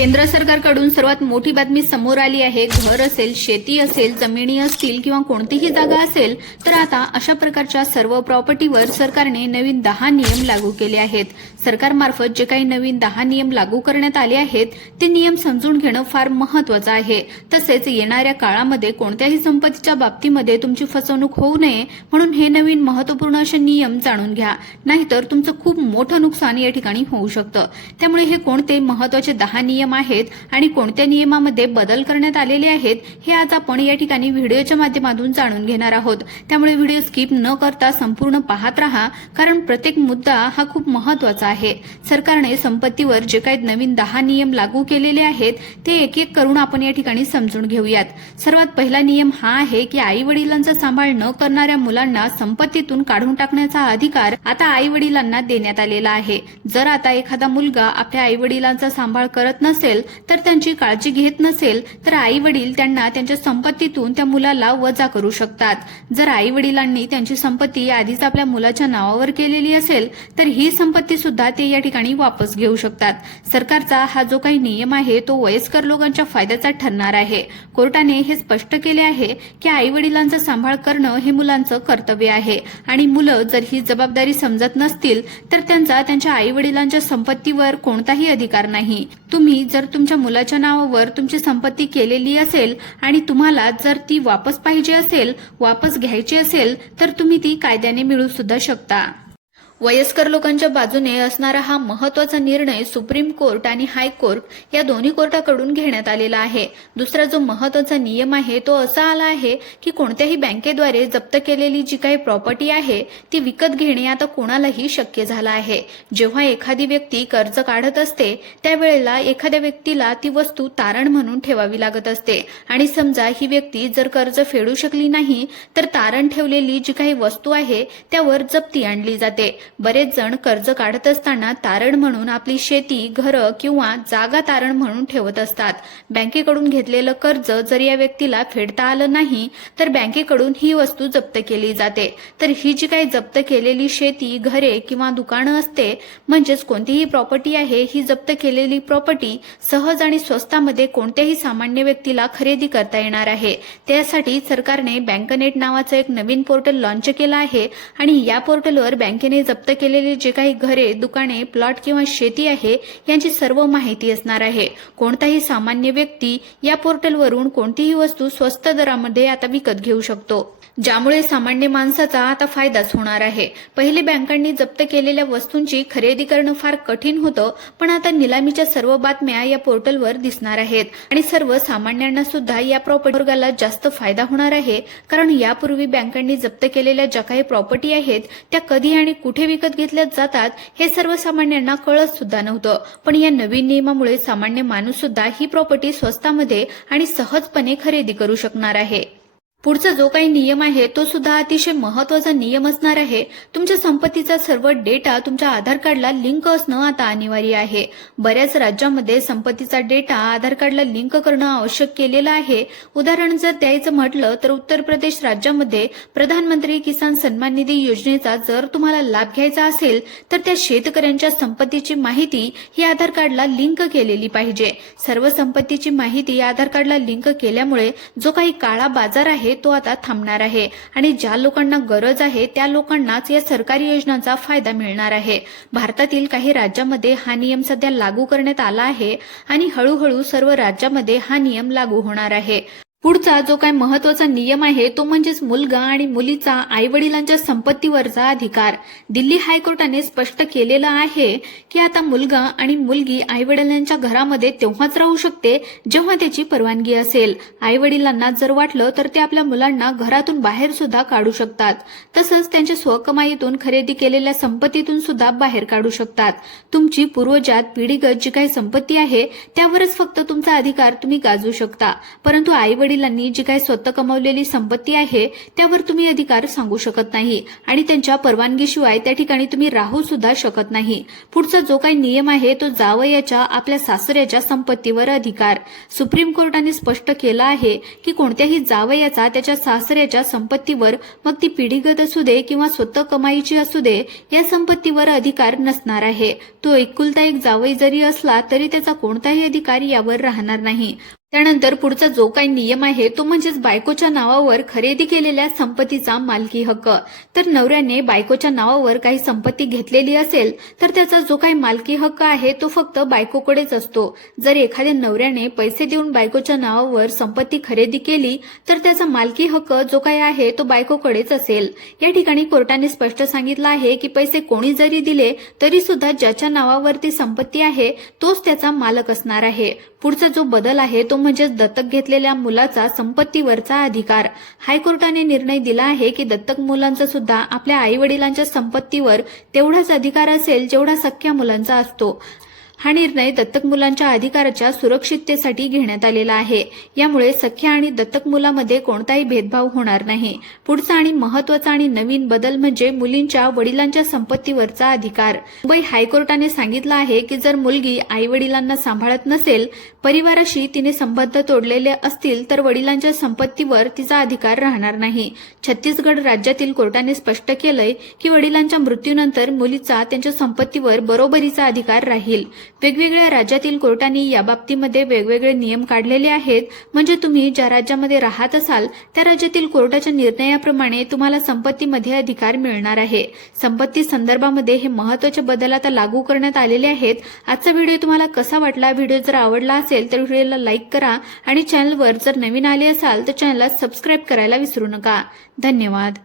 केंद्र सरकारकडून सर्वात मोठी बातमी समोर आली आहे। घर असेल, शेती असेल, जमिनी असतील किंवा कोणतीही जागा असेल तर आता अशा प्रकारच्या सर्व प्रॉपर्टीवर सरकारने नवीन 10 नियम लागू केले आहेत। सरकारमार्फत जे काही नवीन 10 नियम लागू करण्यात आले आहेत ते नियम समजून घेणं फार महत्त्वाचं आहे। तसेच येणाऱ्या काळामध्ये कोणत्याही संपत्तीच्या बाबतीमध्ये तुमची फसवणूक होऊ नये म्हणून हे नवीन महत्त्वपूर्ण असे नियम जाणून घ्या, नाहीतर तुमचं खूप मोठं नुकसान या ठिकाणी होऊ शकतं। त्यामुळे हे कोणते महत्त्वाचे 10 नियम आहेत आणि कोणत्या नियमामध्ये बदल करण्यात आलेले आहेत हे आज आपण या ठिकाणी व्हिडिओच्या माध्यमातून जाणून घेणार आहोत। त्यामुळे व्हिडिओ स्किप न करता संपूर्ण पाहत राहा, कारण प्रत्येक मुद्दा हा खूप महत्त्वाचा आहे। सरकारने संपत्तीवर जे काही नवीन 10 नियम लागू केलेले आहेत ते एक एक करून आपण या ठिकाणी समजून घेऊयात। सर्वात पहिला नियम हा आहे की आई वडिलांचा सांभाळ न करणाऱ्या मुलांना संपत्तीतून काढून टाकण्याचा अधिकार आता आई वडिलांना देण्यात आलेला आहे। जर आता एखादा मुलगा आपल्या आई वडिलांचा सांभाळ करत नसेल तर त्यांची काळजी घेत नसेल तर आई वडील त्यांना त्यांच्या संपत्तीतून त्या मुलाला वजा करू शकतात। जर आई वडिलांनी त्यांची संपत्ती आधीच आपल्या मुलाच्या नावावर केलेली असेल तर ही संपत्ती सुद्धा ते या ठिकाणी वापस घेऊ शकतात। सरकारचा हा जो काही नियम आहे तो वयस्कर लोकांच्या फायद्याचा ठरणार आहे। कोर्टाने हे स्पष्ट केले आहे की आई वडिलांचा सांभाळ करणं हे मुलांचं कर्तव्य आहे आणि मुलं जर ही जबाबदारी समजत नसतील तर त्यांचा त्यांच्या आई वडिलांच्या संपत्तीवर कोणताही अधिकार नाही। तुम्ही जर तुमच्या मुलाच्या नावावर तुमची संपत्ती केलेली असेल आणि तुम्हाला जर ती वापस पाहिजे असेल, वापस घ्यायची असेल तर तुम्ही ती कायद्याने मिळवू सुद्धा शकता। वयस्कर लोकांच्या बाजूने असणारा हा महत्त्वाचा निर्णय सुप्रीम कोर्ट आणि हायकोर्ट या दोन्ही कोर्टाकडून घेण्यात आलेला आहे। दुसरा जो महत्त्वाचा नियम आहे तो असा आला आहे की कोणत्याही बँकेद्वारे जप्त केलेली जी काही प्रॉपर्टी आहे ती विकत घेणे आता कोणालाही शक्य झालं आहे। जेव्हा एखादी व्यक्ती कर्ज काढत असते त्यावेळेला एखाद्या व्यक्तीला ती वस्तू तारण म्हणून ठेवावी लागत असते आणि समजा ही व्यक्ती जर कर्ज फेडू शकली नाही तर तारण ठेवलेली जी काही वस्तू आहे त्यावर जप्ती आणली जाते। बरेच जण कर्ज काढत असताना तारण म्हणून आपली शेती, घरं किंवा जागा तारण म्हणून ठेवत असतात। बँकेकडून घेतलेलं कर्ज जर या व्यक्तीला फेडता आलं नाही तर बँकेकडून ही वस्तू जप्त केली जाते। तर ही जी काही जप्त केलेली शेती, घरे किंवा दुकानं असते म्हणजेच कोणतीही प्रॉपर्टी आहे, ही जप्त केलेली प्रॉपर्टी सहज आणि स्वस्तामध्ये कोणत्याही सामान्य व्यक्तीला खरेदी करता येणार आहे। त्यासाठी सरकारने बँकनेट नावाचं एक नवीन पोर्टल लॉन्च केलं आहे आणि या पोर्टलवर बँकेने जप्त केलेले जे काही घरे, दुकाने, प्लॉट किंवा शेती आहे यांची सर्व माहिती असणार आहे। कोणताही सामान्य व्यक्ती या पोर्टलवरून कोणतीही वस्तू स्वस्त दरामध्ये आता विकत घेऊ शकतो, ज्यामुळे सामान्य माणसाचा आता फायदाच होणार आहे। पहिले बँकांनी जप्त केलेल्या वस्तूंची खरेदी करणं फार कठीण होतं, पण आता निलामीच्या सर्व बातम्या या पोर्टलवर दिसणार आहेत आणि सर्व सामान्यांना सुद्धा या प्रॉपर्टी वर्गाला जास्त फायदा होणार आहे। कारण यापूर्वी बँकांनी जप्त केलेल्या ज्या काही प्रॉपर्टी आहेत त्या कधी आणि कुठे विकत घेतल्या जातात हे सर्वसामान्यांना कळत सुद्धा नव्हतं, पण या नवीन नियमामुळे सामान्य माणूस सुद्धा ही प्रॉपर्टी स्वस्तामध्ये आणि सहजपणे खरेदी करू शकणार आहे। पुढचा जो काही नियम आहे तो सुद्धा अतिशय महत्त्वाचा नियम असणार आहे। तुमच्या संपत्तीचा सर्व डेटा तुमच्या आधार कार्डला लिंक असणं आता अनिवार्य आहे। बऱ्याच राज्यांमध्ये संपत्तीचा डेटा आधार कार्डला लिंक करणं आवश्यक केलेलं आहे। उदाहरण जर द्यायचं म्हटलं तर उत्तर प्रदेश राज्यामध्ये प्रधानमंत्री किसान सन्मान निधी योजनेचा जर तुम्हाला लाभ घ्यायचा असेल तर त्या शेतकऱ्यांच्या संपत्तीची माहिती ही आधार कार्डला लिंक केलेली पाहिजे। सर्व संपत्तीची माहिती आधार कार्डला लिंक केल्यामुळे जो काही काळा बाजार आहे तो आता थांबणार आहे आणि ज्या लोकांना गरज आहे त्या लोकांनाच या सरकारी योजनांचा फायदा मिळणार आहे। भारतातील काही राज्यांमध्ये हा नियम सध्या लागू करण्यात आला आहे आणि हळूहळू सर्व राज्यांमध्ये हा नियम लागू होणार आहे। पुढचा जो काय महत्त्वाचा नियम आहे तो म्हणजेच मुलगा आणि मुलीचा आई वडिलांच्या संपत्तीवरचा अधिकार। दिल्ली हायकोर्टाने स्पष्ट केलेलं आहे की आता मुलगा आणि मुलगी आई वडिलांच्या घरामध्ये तेव्हाच राहू शकते जेव्हा त्याची परवानगी असेल। आई वडिलांना जर वाटलं तर ते आपल्या मुलांना घरातून बाहेर सुद्धा काढू शकतात, तसंच त्यांच्या स्वकमाईतून खरेदी केलेल्या संपत्तीतून सुद्धा बाहेर काढू शकतात। तुमची पूर्वजात पिढीगत जी काही संपत्ती आहे त्यावरच फक्त तुमचा अधिकार तुम्ही गाजवू शकता, परंतु आई वडिलांनी जी काही स्वतः कमावलेली संपत्ती आहे त्यावर तुम्ही अधिकार सांगू शकत नाही आणि त्यांच्या परवानगीशिवाय त्या ठिकाणी तुम्ही राहू सुद्धा शकत नाही। पुढचा जो काही नियम आहे तो जावयाच्या आपल्या सासऱ्याच्या संपत्तीवर अधिकार। सुप्रीम कोर्टाने स्पष्ट केलं आहे की कोणत्याही जावयाचा त्याच्या सासऱ्याच्या संपत्तीवर, मग ती पिढीगत असू दे किंवा स्वतः कमाईची असू दे, या संपत्तीवर अधिकार नसणार आहे। तो एकुलता एक जावई जरी असला तरी त्याचा कोणताही अधिकार यावर राहणार नाही। त्यानंतर पुढचा जो काही नियम आहे तो म्हणजेच बायकोच्या नावावर खरेदी केलेल्या संपत्तीचा मालकी हक्क। तर नवऱ्याने बायकोच्या नावावर काही संपत्ती घेतलेली असेल तर त्याचा जो काही मालकी हक्क आहे तो फक्त बायकोकडेच असतो। जर एखाद्या नवऱ्याने पैसे देऊन बायकोच्या नावावर संपत्ती खरेदी केली तर त्याचा मालकी हक्क जो काही आहे तो बायकोकडेच असेल। या ठिकाणी कोर्टाने स्पष्ट सांगितलं आहे की पैसे कोणी जरी दिले तरी सुद्धा ज्याच्या नावावरती संपत्ती आहे तोच त्याचा मालक असणार आहे। पुढचा जो बदल आहे तो म्हणजेच दत्तक घेतलेल्या मुलाचा संपत्तीवरचा अधिकार। हायकोर्टाने निर्णय दिला आहे की दत्तक मुलांचा सुद्धा आपल्या आई वडिलांच्या संपत्तीवर तेवढाच अधिकार असेल जेवढा सख्ख्या मुलांचा असतो। हा निर्णय दत्तक मुलांच्या अधिकाराच्या सुरक्षिततेसाठी घेण्यात आलेला आहे। यामुळे सख्या आणि दत्तक मुलामध्ये कोणताही भेदभाव होणार नाही। पुढचा आणि महत्त्वाचा आणि नवीन बदल म्हणजे मुलींच्या वडिलांच्या संपत्तीवरचा अधिकार। मुंबई हायकोर्टाने सांगितलं आहे की जर मुलगी आई वडिलांना सांभाळत नसेल, परिवाराशी तिने संबंध तोडलेले असतील तर वडिलांच्या संपत्तीवर तिचा अधिकार राहणार नाही। छत्तीसगड राज्यातील कोर्टाने स्पष्ट केलंय की वडिलांच्या मृत्यूनंतर मुलीचा त्यांच्या संपत्तीवर बरोबरीचा अधिकार राहील। वेगवेगळ्या राज्यातील कोर्टांनी या बाबतीमध्ये वेगवेगळे नियम काढलेले आहेत, म्हणजे तुम्ही ज्या राज्यामध्ये राहत असाल त्या राज्यातील कोर्टाच्या निर्णयाप्रमाणे तुम्हाला संपत्तीमध्ये अधिकार मिळणार आहे। संपत्ती संदर्भामध्ये हे महत्त्वाचे बदल आता लागू करण्यात आलेले आहेत। आजचा व्हिडिओ तुम्हाला कसा वाटला? व्हिडिओ जर आवडला असेल तर व्हिडिओला लाईक करा आणि चॅनलवर जर नवीन आले असाल तर चॅनलला सबस्क्राईब करायला विसरू नका। धन्यवाद।